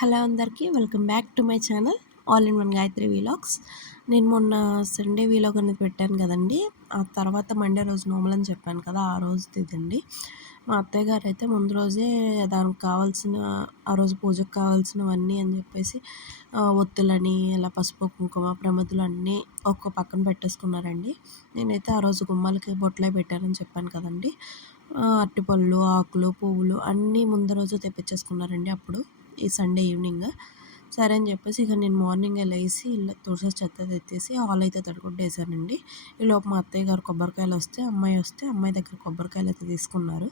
Hello అందరికీ welcome back to my channel all in one Gayathri vlogs. నేను మొన్న Sunday vlog అనేది పెట్టాను కదండి. ఆ తర్వాత మండే రోజు నోములని చెప్పాను కదా ఆ రోజు ఇదండి. మా అత్తయ్య గారు అయితే ముందు రోజే దానికి కావాల్సిన ఆ రోజు పూజకు కావాల్సినవన్నీ అని చెప్పేసి ఒత్తులని ఇలా పసుపు కుంకుమ ప్రమదులు అన్నీ ఒక్క పక్కన పెట్టేసుకున్నారండి. నేనైతే ఆ రోజు గుమ్మాలకి బొట్లే పెట్టానని చెప్పాను కదండి. అరటిపళ్ళు ఆకులు పువ్వులు అన్నీ ముందు రోజు తెప్పించేసుకున్నారండి అప్పుడు. ఈ సండే ఈవినింగ్ సరే అని చెప్పేసి ఇక నేను మార్నింగ్ లేచి ఇలా తులసి చెత్త తెచ్చేసి హాల్ అయితే తడుకుంటేసానండి ఈలోపు మా అత్తయ్య గారు కొబ్బరికాయలు వస్తే అమ్మాయి వస్తే అమ్మాయి దగ్గర కొబ్బరికాయలు అయితే తీసుకున్నారు.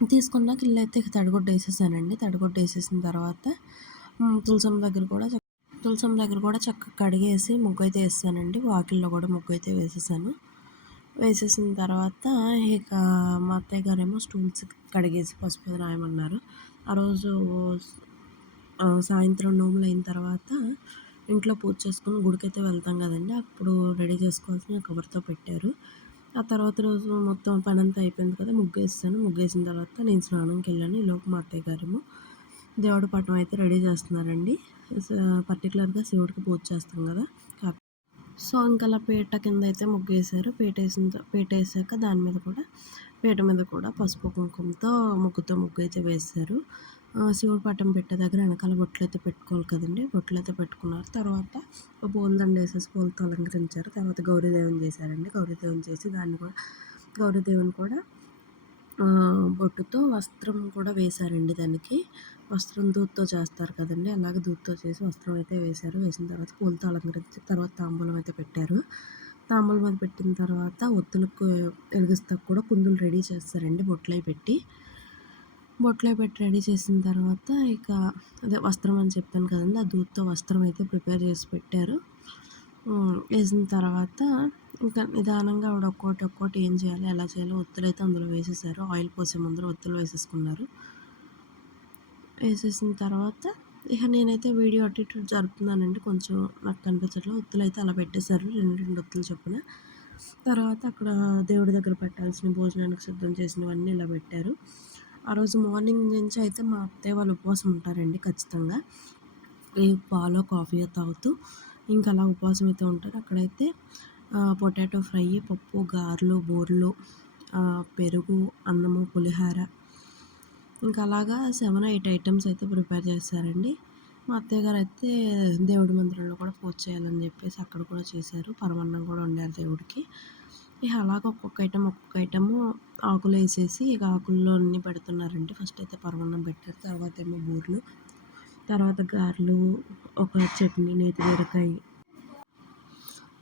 తీసుకున్నాక ఇల్లు అయితే ఇక వేసేసానండి తడిగొడ్డ తర్వాత తులసం దగ్గర కూడా తులసం దగ్గర కూడా చక్కగా కడిగేసి ముగ్గు అయితే వేసానండి వాకిల్లో కూడా ముగ్గు అయితే వేసేసాను. వేసేసిన తర్వాత ఇక మా అత్తయ్య గారేమో స్టూల్స్ కడిగేసి పసుపు రాయమన్నారు. ఆ రోజు సాయంత్రం నోములు అయిన తర్వాత ఇంట్లో పూజ చేసుకుని గుడికైతే వెళ్తాం కదండి. అప్పుడు రెడీ చేసుకోవాల్సిన కవర్తో పెట్టారు. ఆ తర్వాత రోజు మొత్తం పని అంతా అయిపోయింది కదా ముగ్గేస్తాను. ముగ్గేసిన తర్వాత నేను స్నానంకి వెళ్ళాను. ఈలోపు మా అత్తయ్య గారేమో దేవుడి పటం అయితే రెడీ చేస్తున్నారండి. పర్టికులర్గా శివుడికి పూజ చేస్తాం కదా. సో ఇంకా అలా పీట కింద అయితే ముగ్గేశారు. పీట వేసిన పీట వేసాక దాని మీద కూడా పీట మీద కూడా పసుపు కుంకుమతో ముగ్గుతో ముగ్గు అయితే వేశారు. శివుడు పట్టం పెట్టే దగ్గర వెనకాల బొట్లు అయితే పెట్టుకోవాలి కదండి. బొట్లు అయితే పెట్టుకున్నారు. తర్వాత పూలదండ వేసేసి పూలతో అలంకరించారు. తర్వాత గౌరీదేవం చేశారండి. గౌరీదేవం చేసి దాన్ని కూడా గౌరీదేవుని కూడా బొట్టుతో వస్త్రం కూడా వేశారండి దానికి. వస్త్రం దూత్తో చేస్తారు కదండి. అలాగే దూత్తో చేసి వస్త్రం అయితే వేశారు. వేసిన తర్వాత పూలతో అలంకరించి తర్వాత తాంబూలం అయితే పెట్టారు. తాంబూలం అది పెట్టిన తర్వాత ఒత్తులకు వెలిగిస్తాకు కూడా కుందులు రెడీ చేస్తారండి. బొట్లై పెట్టి. బొట్లై పెట్టి రెడీ చేసిన తర్వాత ఇక అదే వస్త్రం అని చెప్పాను కదండి. ఆ దూత్తో వస్త్రం అయితే ప్రిపేర్ చేసి పెట్టారు. వేసిన తర్వాత ఇంకా నిదానంగా ఆవిడ ఒక్కోటి ఒక్కోటి ఏం చేయాలి ఎలా చేయాలో ఒత్తులు అయితే అందులో వేసేసారు. ఆయిల్ పోసే ముందర ఒత్తులు వేసేసుకున్నారు. వేసేసిన తర్వాత ఇక నేనైతే వీడియో అటు ఇటు జరుపుతున్నానండి. కొంచెం నాకు కనిపించట్లేదు. ఒత్తులు అయితే అలా పెట్టేశారు. రెండు రెండు ఒత్తులు చొప్పున. తర్వాత అక్కడ దేవుడి దగ్గర పెట్టాల్సిన భోజనానికి సిద్ధం చేసినవన్నీ ఇలా పెట్టారు. ఆ రోజు మార్నింగ్ నుంచి అయితే మా అత్తయ్య వాళ్ళు ఉపవాసం ఉంటారండి ఖచ్చితంగా. ఏ పాలో కాఫీ తాగుతూ ఇంకా అలా ఉపవాసం అయితే ఉంటారు. అక్కడైతే పొటాటో ఫ్రై పప్పు గారెలు బూరెలు పెరుగు అన్నము పులిహార ఇంకా అలాగా సెవెన్ ఎయిట్ ఐటమ్స్ అయితే ప్రిపేర్ చేశారండి. మా అత్తయ్య గారు అయితే దేవుడి మందిరంలో కూడా పూజ చేయాలని చెప్పేసి అక్కడ కూడా చేశారు. పరమన్నం కూడా వండారు దేవుడికి. ఇక అలాగ ఒక్కొక్క ఐటమ్ ఒక్కొక్క ఐటము ఆకులు వేసేసి ఇక ఆకుల్లో అన్నీ పెడుతున్నారండి. ఫస్ట్ అయితే పరమన్నం పెట్టారు. తర్వాత ఏమో బూరెలు తర్వాత గారెలు ఒక చట్నీ నేతి బీరకాయ.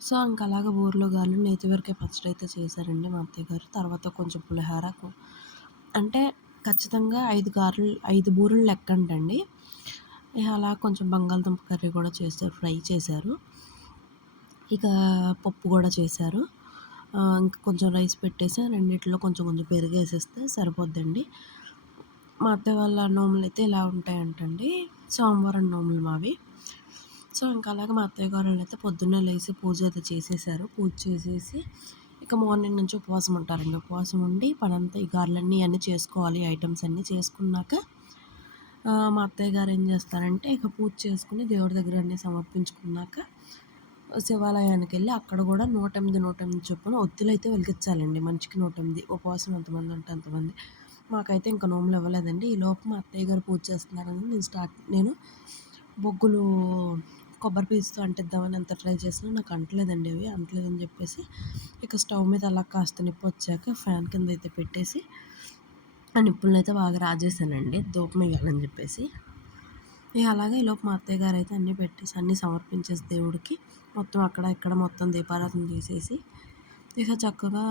సో ఇంకా అలాగ బూర్లు గారెలు నేతి బీరకాయ పచ్చడి అయితే చేశారండి మా అత్తయ్య గారు. తర్వాత కొంచెం పులిహార అంటే ఖచ్చితంగా ఐదు గారెలు ఐదు బూరెలు లెక్క అంటండి అలా కొంచెం బంగాళదుంప కర్రీ కూడా చేశారు ఫ్రై చేశారు. ఇక పప్పు కూడా చేశారు. ఇంకా కొంచెం రైస్ పెట్టేసి రెండిట్లో కొంచెం కొంచెం పెరుగు వేసేస్తే సరిపోద్దండి. మా అత్త వాళ్ళ నోములు అయితే ఇలా ఉంటాయంటండి. సోమవారం నోములు మావి. సో ఇంకా అలాగే మా అత్తయ్య గారు అయితే పొద్దున్నే లేచి పూజ అయితే చేసేసారు. పూజ చేసేసి ఇక మార్నింగ్ నుంచి ఉపవాసం ఉంటారండి. ఉపవాసం ఉండి పనంతా ఈ గారెలన్నీ అన్నీ చేసుకోవాలి ఐటమ్స్ అన్నీ చేసుకున్నాక మా అత్తయ్య గారు ఏం చేస్తారంటే ఇక పూజ చేసుకుని దేవుడి దగ్గర అన్నీ సమర్పించుకున్నాక శివాలయానికి వెళ్ళి అక్కడ కూడా నూట ఎనిమిది నూట ఎనిమిది చొప్పున ఒత్తులు అయితే వెలిగించాలండి. మనిషికి నూట ఎనిమిది ఉపవాసం ఎంతమంది ఉంటే అంతమంది. మాకైతే ఇంకా నోములు ఇవ్వలేదండి. ఈ లోపు మా అత్తయ్య గారు పూజ చేస్తున్నారని నేను స్టార్ట్ నేను బొగ్గులు కొబ్బరి పీచుతో అంటిద్దామని ఎంత ట్రై చేసినా నాకు అంటలేదండి అవి అంటలేదని చెప్పేసి ఇక స్టవ్ మీద అలా కాస్త నిప్పు వచ్చాక ఫ్యాన్ కింద అయితే పెట్టేసి ఆ నిప్పులను అయితే బాగా రాజేసానండి దూపం వేయాలని చెప్పేసి. ఇక అలాగే ఈలోపు మా అత్తయ్య గారు అయితే అన్నీ పెట్టేసి అన్నీ సమర్పించేసి దేవుడికి మొత్తం అక్కడ ఇక్కడ మొత్తం దీపారాధన చేసేసి ఇక చక్కగా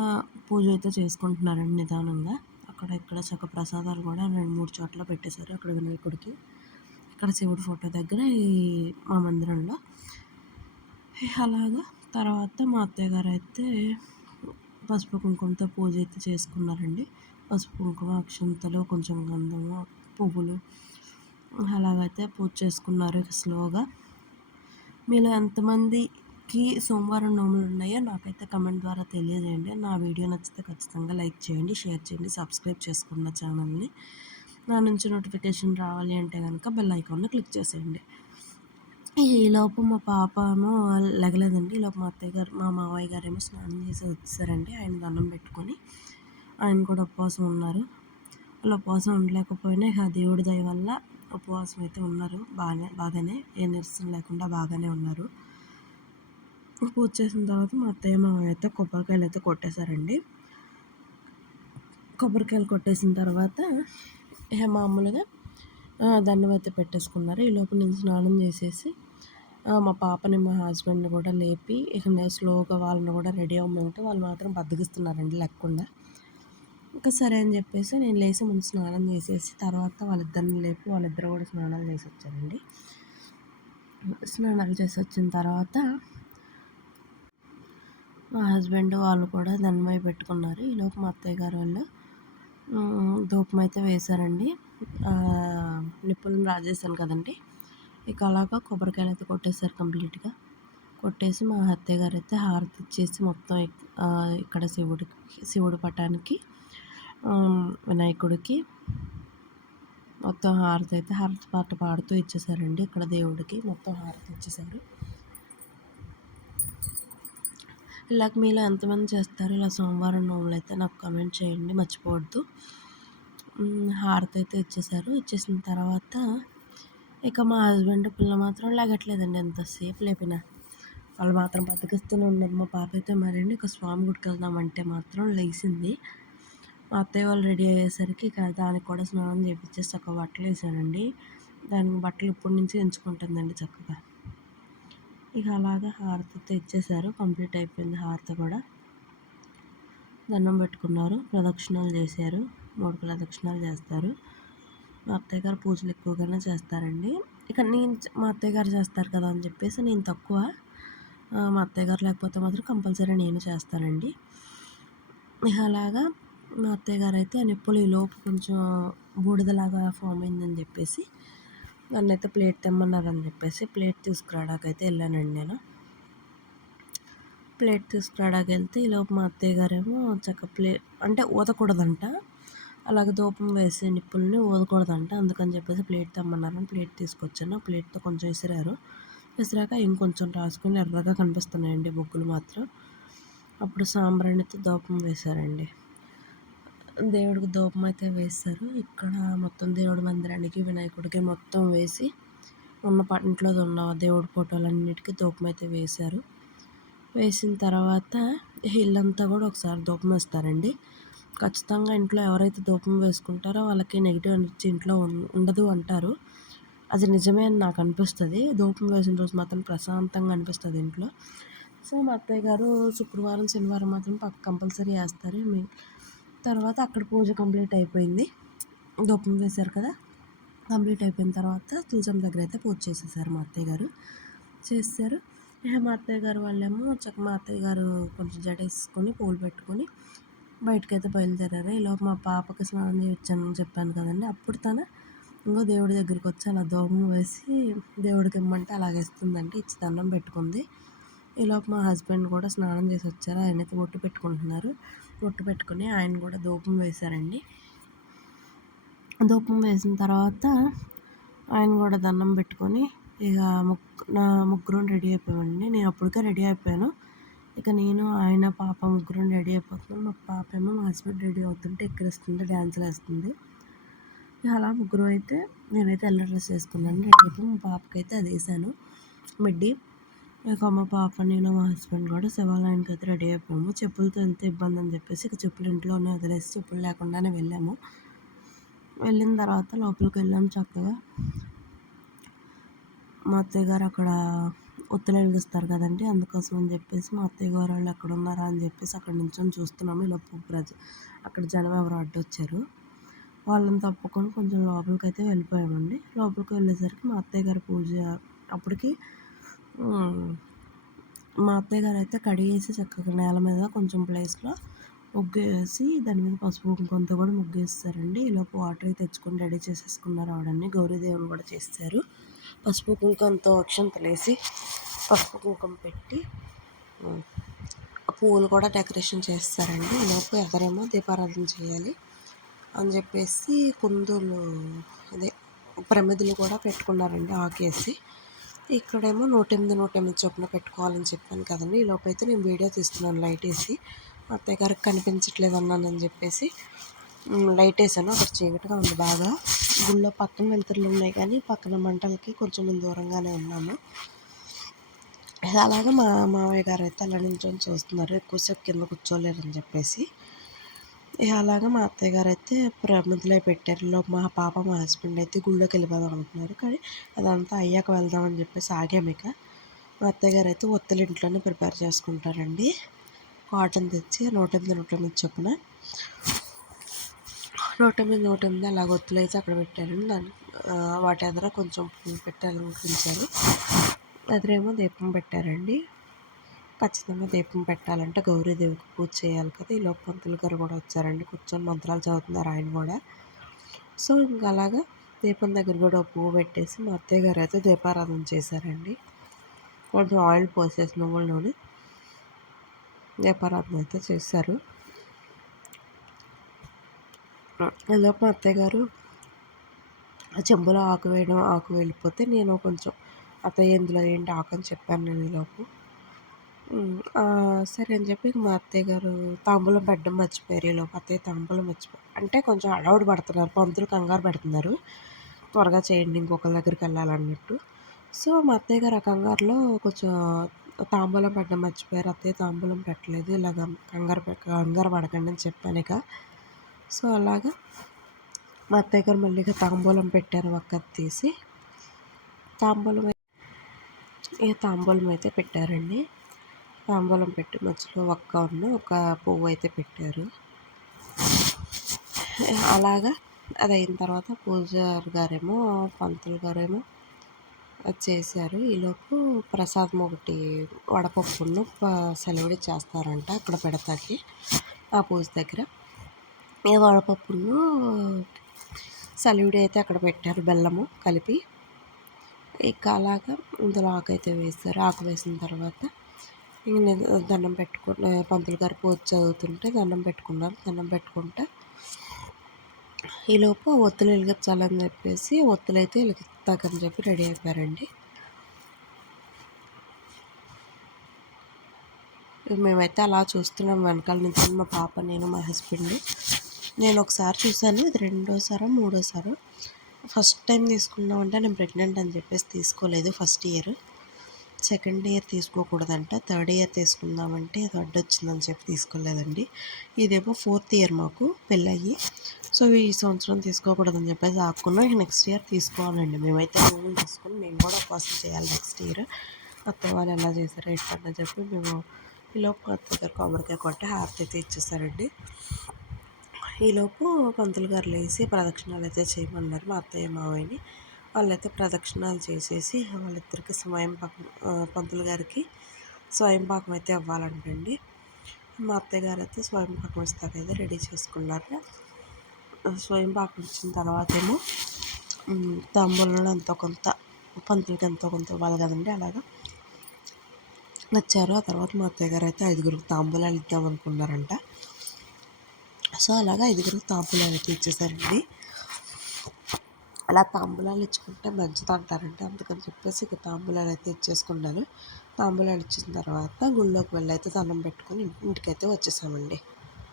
పూజ అయితే చేసుకుంటున్నారండి నిదానంగా. అక్కడ ఇక్కడ చక్క ప్రసాదాలు కూడా రెండు మూడు చోట్ల పెట్టేశారు అక్కడ వినాయకుడికి. ఇక్కడ శివుడి ఫోటో దగ్గర ఈ మా మందిరంలో. అలాగా. తర్వాత మా అత్తయ్య గారు అయితే పసుపు కుంకుమతో పూజ అయితే చేసుకున్నారండి. పసుపు కుంకుమ అక్షంతలు కొంచెం గంధము పువ్వులు అలాగైతే పూజ చేసుకున్నారు స్లోగా. మీలో ఎంతమందికి సోమవారం నోములు ఉన్నాయో నాకైతే కమెంట్ ద్వారా తెలియజేయండి. నా వీడియో నచ్చితే ఖచ్చితంగా లైక్ చేయండి షేర్ చేయండి సబ్స్క్రైబ్ చేసుకున్న ఛానల్ని. నా నుంచి నోటిఫికేషన్ రావాలి అంటే కనుక బెల్ ఐకాన్ని క్లిక్ చేసేయండి. ఈలోపు మా పాప ఏమో లెగలేదండి ఈలోపు మా అత్తయ్య గారు మా మావయ్య గారు ఏమో స్నానం చేసి వచ్చేసారండి ఆయన దండం పెట్టుకొని ఆయన కూడా ఉపవాసం ఉన్నారు. వాళ్ళు ఉపవాసం ఉండలేకపోయినా ఇక దేవుడి దయ వల్ల ఉపవాసం అయితే ఉన్నారు. బాగానే బాగానే ఏ నిరసన లేకుండా బాగానే ఉన్నారు. పూజ చేసిన తర్వాత మా అత్తయ్య మామయ్య అయితే కొబ్బరికాయలు అయితే కొట్టేశారండి. కొబ్బరికాయలు కొట్టేసిన తర్వాత ఇక మామూలుగా దండం అయితే పెట్టేసుకున్నారు. ఈ లోపు నేను స్నానం చేసేసి మా పాపని మా హస్బెండ్ని కూడా లేపి ఇక నేను స్లోగా వాళ్ళని కూడా రెడీ అవ్వమంటే వాళ్ళు మాత్రం బద్దగిస్తున్నారండి లేకుండా. ఇంకా సరే అని చెప్పేసి నేను లేచి ముందు స్నానం చేసేసి తర్వాత వాళ్ళిద్దరిని లేపి వాళ్ళిద్దరు కూడా స్నానాలు చేసి వచ్చారండి. స్నానాలు చేసి వచ్చిన తర్వాత మా హస్బెండ్ వాళ్ళు కూడా దండమై పెట్టుకున్నారు. ఈలోపు మా అత్తయ్య గారు వాళ్ళు ధూపం అయితే వేశారండి. నిప్పులను రాజేశాను కదండి. ఇక అలాగా కొబ్బరికాయలు అయితే కొట్టేశారు కంప్లీట్గా. కొట్టేసి మా అత్తయ్య గారు అయితే హారతి ఇచ్చేసి మొత్తం ఇక్కడ శివుడికి శివుడి పటానికి వినాయకుడికి మొత్తం హారతి అయితే హారతి పాట పాడుతూ ఇచ్చేసారండి ఇక్కడ దేవుడికి మొత్తం హారతి ఇచ్చేసారు ఇలాగ మీలో ఎంతమంది చేస్తారు ఇలా సోమవారం నోములు అయితే నాకు కమెంట్ చేయండి మర్చిపోవద్దు. హారతి అయితే ఇచ్చేసారు ఇచ్చేసిన తర్వాత ఇక మా హస్బెండ్ పిల్ల మాత్రం లాగట్లేదండి ఎంతసేపు లేపిన. వాళ్ళు మాత్రం బతికిస్తూనే ఉన్నారు. మా పాప అయితే మరండి ఇక స్వామి గుడికి వెళ్దామంటే మాత్రం లేచింది. మా అత్తయ్య వాళ్ళు రెడీ అయ్యేసరికి ఇక దానికి కూడా స్నానం చేపించేసి ఒక బట్టలు వేసానండి దానికి బట్టలు ఇప్పటి నుంచి ఎంచుకుంటుందండి చక్కగా. ఇక అలాగే హారతి ఇచ్చేసారు కంప్లీట్ అయిపోయింది హారతి కూడా. దండం పెట్టుకున్నారు. ప్రదక్షిణాలు చేశారు. మూడు ప్రదక్షిణాలు చేస్తారు. మా అత్తయ్య గారు పూజలు ఎక్కువగానే చేస్తారండి. ఇక నేను మా అత్తయ్య గారు చేస్తారు కదా అని చెప్పేసి నేను తక్కువ మా అత్తయ్య గారు లేకపోతే మాత్రం కంపల్సరీ నేను చేస్తానండి. ఇక అలాగా మా అత్తయ్య గారు అయితే నిప్పులు ఈ లోపు కొంచెం బూడిదలాగా ఫామ్ అయిందని చెప్పేసి నన్ను అయితే ప్లేట్ తెమ్మన్నారని చెప్పేసి ప్లేట్ తీసుకురాడాకైతే వెళ్ళానండి నేను. ప్లేట్ తీసుకురాడాకి వెళ్తే ఈలోపు మా అత్తయ్య గారేమో చక్క ప్లేట్ అంటే ఊదకూడదంట. అలాగే దూపం వేసే నిప్పుల్ని ఊదకూడదంట. అందుకని చెప్పేసి ప్లేట్ తెమ్మన్నారని ప్లేట్ తీసుకొచ్చాను. ప్లేట్తో కొంచెం విసిరారు. విసిరాక ఇంకొంచెం రాసుకొని ఎర్రగా కనిపిస్తున్నాయండి బొగ్గులు మాత్రం. అప్పుడు సాంబ్రాణితో దూపం వేశారండి. దేవుడికి ధూపం అయితే వేస్తారు. ఇక్కడ మొత్తం దేవుడి మందిరానికి వినాయకుడికి మొత్తం వేసి ఉన్న ఇంట్లో ఉన్న దేవుడి ఫోటోలన్నిటికీ ధూపం అయితే వేశారు. వేసిన తర్వాత ఇల్లంతా కూడా ఒకసారి ధూపం వేస్తారండి. ఖచ్చితంగా ఇంట్లో ఎవరైతే ధూపం వేసుకుంటారో వాళ్ళకి నెగిటివ్ ఎనర్జీ ఇంట్లో ఉండదు అంటారు. అది నిజమే అని నాకు అనిపిస్తుంది. ధూపం వేసిన రోజు మాత్రం ప్రశాంతంగా అనిపిస్తుంది ఇంట్లో. సో మా అత్తయ్య గారు శుక్రవారం శనివారం మాత్రం పక్క కంపల్సరీ వేస్తారు. మీ తర్వాత అక్కడ పూజ కంప్లీట్ అయిపోయింది. దూపం వేశారు కదా? కంప్లీట్ అయిపోయిన తర్వాత తులసం దగ్గర అయితే పూజ చేసేసారు మా అత్తయ్య గారు. చేస్తారు. మా అత్తయ్య గారు వాళ్ళేమో చక్క మా అత్తయ్య గారు కొంచెం జడేసుకొని పూలు పెట్టుకొని బయటకైతే బయలుదేరారు. ఈలోపు మా పాపకి స్నానం చేయొచ్చాను చెప్పాను కదండి. అప్పుడు తన ఇంకో దేవుడి దగ్గరికి వచ్చి అలా దూపం వేసి దేవుడికి ఇమ్మంటే అలాగే ఇస్తుందంటే ఇచ్చి దండం పెట్టుకుంది. ఈలోపు మా హస్బెండ్ కూడా స్నానం చేసి వచ్చారు. ఆయన అయితే బొట్టు పెట్టుకుంటున్నారు. పొట్టు పెట్టుకుని ఆయన కూడా ధూపం వేశారండి. ధూపం వేసిన తర్వాత ఆయన కూడా దండం పెట్టుకొని ఇక ముగ్గు నా ముగ్గురం రెడీ అయిపోయామండి. నేను అప్పటికే రెడీ అయిపోయాను. ఇక నేను ఆయన పాప ముగ్గురం రెడీ అయిపోతున్నాం. మా పాప ఏమో మా హస్బెండ్ రెడీ అవుతుంటే ఎక్కిరిస్తుంది డ్యాన్సులు వేస్తుంది. అలా ముగ్గురు అయితే నేనైతే ఎల్ల డ్రెస్ వేసుకున్నాను. రెడీ అయిపోయి మా పాపకైతే అది వేసాను. మిడ్డీ ఇక మా పాప నేను మా హస్బెండ్ కూడా శివాలయానికి అయితే రెడీ అయిపోయాము. చెప్పులతో వెళ్తే ఇబ్బంది అని చెప్పేసి ఇక చెప్పులు ఇంట్లోనే వదిలేసి చెప్పులు లేకుండానే వెళ్ళాము. వెళ్ళిన తర్వాత లోపలికి వెళ్ళాము చక్కగా. మా అత్తయ్య గారు అక్కడ ఒత్తులు వెలిగిస్తారు కదండి అందుకోసం అని చెప్పేసి మా అత్తయ్య గారు వాళ్ళు ఎక్కడ ఉన్నారా అని చెప్పేసి అక్కడ నుంచి చూస్తున్నాము. ఇలా ప్రజ అక్కడ జనం ఎవరు అడ్డొచ్చారు వాళ్ళని తప్పుకొని కొంచెం లోపలికి అయితే వెళ్ళిపోయామండి. లోపలికి వెళ్ళేసరికి మా అత్తయ్య గారు పూజ అప్పటికి మా అత్తయ్య గారు అయితే కడిగేసి చక్కగా నేల మీద కొంచెం ప్లేస్లో ముగ్గు వేసి దాని మీద పసుపు కుంకుమతో కూడా ముగ్గు వేస్తారండి ఈలోపు వాటర్ తెచ్చుకొని రెడీ చేసేసుకున్నారు ఆవిడని. గౌరీదేవుని కూడా చేస్తారు. పసుపు కుంకంతో అక్షంతలు వేసి పసుపు కుంకుమ పెట్టి పువ్వులు కూడా డెకరేషన్ చేస్తారండి. ఈలోపు ఎవరేమో దీపారాధన చేయాలి అని చెప్పేసి కుందులు అదే ప్రమిదలు కూడా పెట్టుకున్నారండి ఆకేసి. ఇక్కడేమో నూట ఎనిమిది నూట ఎనిమిది చొప్పున పెట్టుకోవాలని చెప్పాను కదండి. ఈ లోపైతే నేను వీడియో తీస్తున్నాను లైట్ వేసి. మా అత్తయ్య గారికి కనిపించట్లేదు అన్నానని చెప్పేసి లైట్ వేసాను. అక్కడ చీకటిగా ఉంది బాగా. గుళ్ళో పక్కన వెలుతురులు ఉన్నాయి కానీ పక్కన మంటలకి కొంచెం దూరంగానే ఉన్నాము. అలాగే మా మామయ్య గారు అయితే అలా నించొని చూస్తున్నారు. ఎక్కువసేపు కింద కూర్చోలేరని చెప్పేసి. ఇక అలాగా మా అత్తయ్య గారు అయితే ప్రమిదలో పెట్టారు. మా పాప మా హస్బెండ్ అయితే గుళ్ళోకి వెళ్ళిపోదాం అంటున్నారు కానీ అదంతా అయ్యాక వెళ్దామని చెప్పేసి ఆగాము ఇక. మా అత్తయ్య గారు అయితే ఒత్తులు ఇంట్లోనే ప్రిపేర్ చేసుకుంటారండి. కాటన్ తెచ్చి నూట ఎనిమిది నూట ఎనిమిది చొప్పున. నూట ఎనిమిది నూట ఎనిమిది అలాగ ఒత్తులు అయితే అక్కడ పెట్టారండి. దాని వాటి ఎదుర కొంచెం పూలు పెట్టాలనిపించారు ఎదురేమో దీపం పెట్టారండి. ఖచ్చితంగా దీపం పెట్టాలంటే గౌరీదేవికి పూజ చేయాలి కదా. ఈ లోపు పంతులు గారు కూడా వచ్చారండి. కూర్చొని మంత్రాలు చదువుతున్నారు ఆయన కూడా. సో ఇంకా అలాగా దీపం దగ్గర కూడా పువ్వు పెట్టేసి మా అత్తయ్య గారు అయితే దీపారాధన చేశారండి. కొంచెం ఆయిల్ పోసేసి నువ్వుల నూనె దీపారాధన అయితే చేశారు. ఈలోపు మా అత్తయ్య గారు చెంబులో ఆకు వేయడం ఆకు వెళ్ళిపోతే నేను కొంచెం అత్తయ్య ఇందులో ఏంటి ఆకు? అని చెప్పాను నేను ఈలోపు సరే అని చెప్పి మా అత్తయ్య గారు తాంబూలం పెట్టడం మర్చిపోయారు. ఈలోపు అత్తయ్య తాంబూలం మర్చిపోయారు అంటే కొంచెం అడవుడు పడుతున్నారు. పంతులు కంగారు పెడుతున్నారు. త్వరగా చేయండి ఇంకొకరి దగ్గరికి వెళ్ళాలన్నట్టు. సో మా అత్తయ్య గారు ఆ కంగారులో కొంచెం తాంబూలం పెట్టడం మర్చిపోయారు. అత్తయ్య తాంబూలం పెట్టలేదు. ఇలాగ కంగారు కంగారు పడకండి అని చెప్పాను ఇక. సో అలాగా మా అత్తయ్య గారు మళ్ళీ తాంబూలం పెట్టారు ఒక్క తీసి. తాంబూలం ఇక తాంబూలం అయితే పెట్టారండి. తాంబూలం పెట్టి మధ్యలో ఒక్క ఉన్న ఒక పువ్వు అయితే పెట్టారు. అలాగా అది అయిన తర్వాత పూజారి గారేమో పంతులు గారేమో అది చేశారు. ఈలోపు ప్రసాదం ఒకటి వడపప్పును సెలవుడి చేస్తారంట అక్కడ పెడతాకి ఆ పూజ దగ్గర. ఈ వడపప్పును సలివిడి అయితే అక్కడ పెట్టారు బెల్లము కలిపి. ఇక అలాగా ఇందులో ఆకు అయితే వేస్తారు ఆకు వేసిన తర్వాత ఇంక నేను దండం పెట్టుకుని పంతులు గారు పూజ చదువుతుంటే దండం పెట్టుకున్నారు. దండం పెట్టుకుంటే ఈలోపు ఒత్తులు వెలిగించాలని చెప్పేసి ఒత్తులు అయితే వెలిగిస్తాకని చెప్పి రెడీ అయిపోయారండి. మేమైతే అలా చూస్తున్నాం. వెనకాల నుంచి మా పాప నేను మా హస్బెండ్. నేను ఒకసారి చూశాను. ఇది రెండోసారో మూడోసారో. ఫస్ట్ టైం తీసుకున్నామంటే నేను ప్రెగ్నెంట్ అని చెప్పేసి తీసుకోలేదు ఫస్ట్ ఇయర్. సెకండ్ ఇయర్ తీసుకోకూడదంట. థర్డ్ ఇయర్ తీసుకుందామంటే అది అడ్డొచ్చిందని చెప్పి తీసుకోలేదండి. ఇదేమో ఫోర్త్ ఇయర్ మాకు పెళ్ళయ్యి. సో ఈ సంవత్సరం తీసుకోకూడదని చెప్పేసి ఆకున్నాం నెక్స్ట్ ఇయర్ తీసుకోవాలండి. మేమైతే రూల్ తీసుకొని మేము కూడా కోసం చేయాలి నెక్స్ట్ ఇయర్. అత్త వాళ్ళు ఎలా చేశారో ఎట్లా చెప్పి మేము ఈలోపు అత్త గారు కొబ్బరికాయ కొట్టి హారతి అయితే ఇచ్చేసారండి. ఈలోపు పంతులు గారు లేచి ప్రదక్షిణాలు అయితే చేయమన్నారు మా అత్తయ్య మావయ్యని. వాళ్ళైతే ప్రదక్షిణాలు చేసేసి వాళ్ళిద్దరికి స్వయం పాకం పంతులు గారికి స్వయం పాకం అయితే అవ్వాలంటండి. మా అత్తయ్య గారు అయితే స్వయం పాకం అయితే రెడీ చేసుకున్నారు. స్వయం పాకం ఇచ్చిన తర్వాత ఏమో తాంబూలంలో ఎంతో కొంత పంతులకి ఎంతో కొంత ఇవ్వాలి కదండి అలాగా. నచ్చారు ఆ తర్వాత మా అత్తయ్య గారు అయితే ఐదుగురికి తాంబూలాలు ఇద్దాం అనుకున్నారంట సో అలాగా ఐదుగురికి తాంబూలాలు అయితే ఇచ్చేసారండి. అలా తాంబూలాలు ఇచ్చుకుంటే మంచిది అంటారండి అందుకని చెప్పేసి ఇక తాంబూలాలు అయితే ఇచ్చేసుకున్నాను. తాంబూలాలు ఇచ్చిన తర్వాత గుళ్ళోకి వెళ్ళి అయితే దండం పెట్టుకొని ఇంటికైతే వచ్చేసామండి.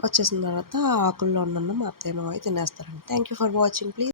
వచ్చేసిన తర్వాత ఆకుల్లో ఉన్న మా అత్తయ్య మావయ్య తినేస్తారండి. Thank you for watching please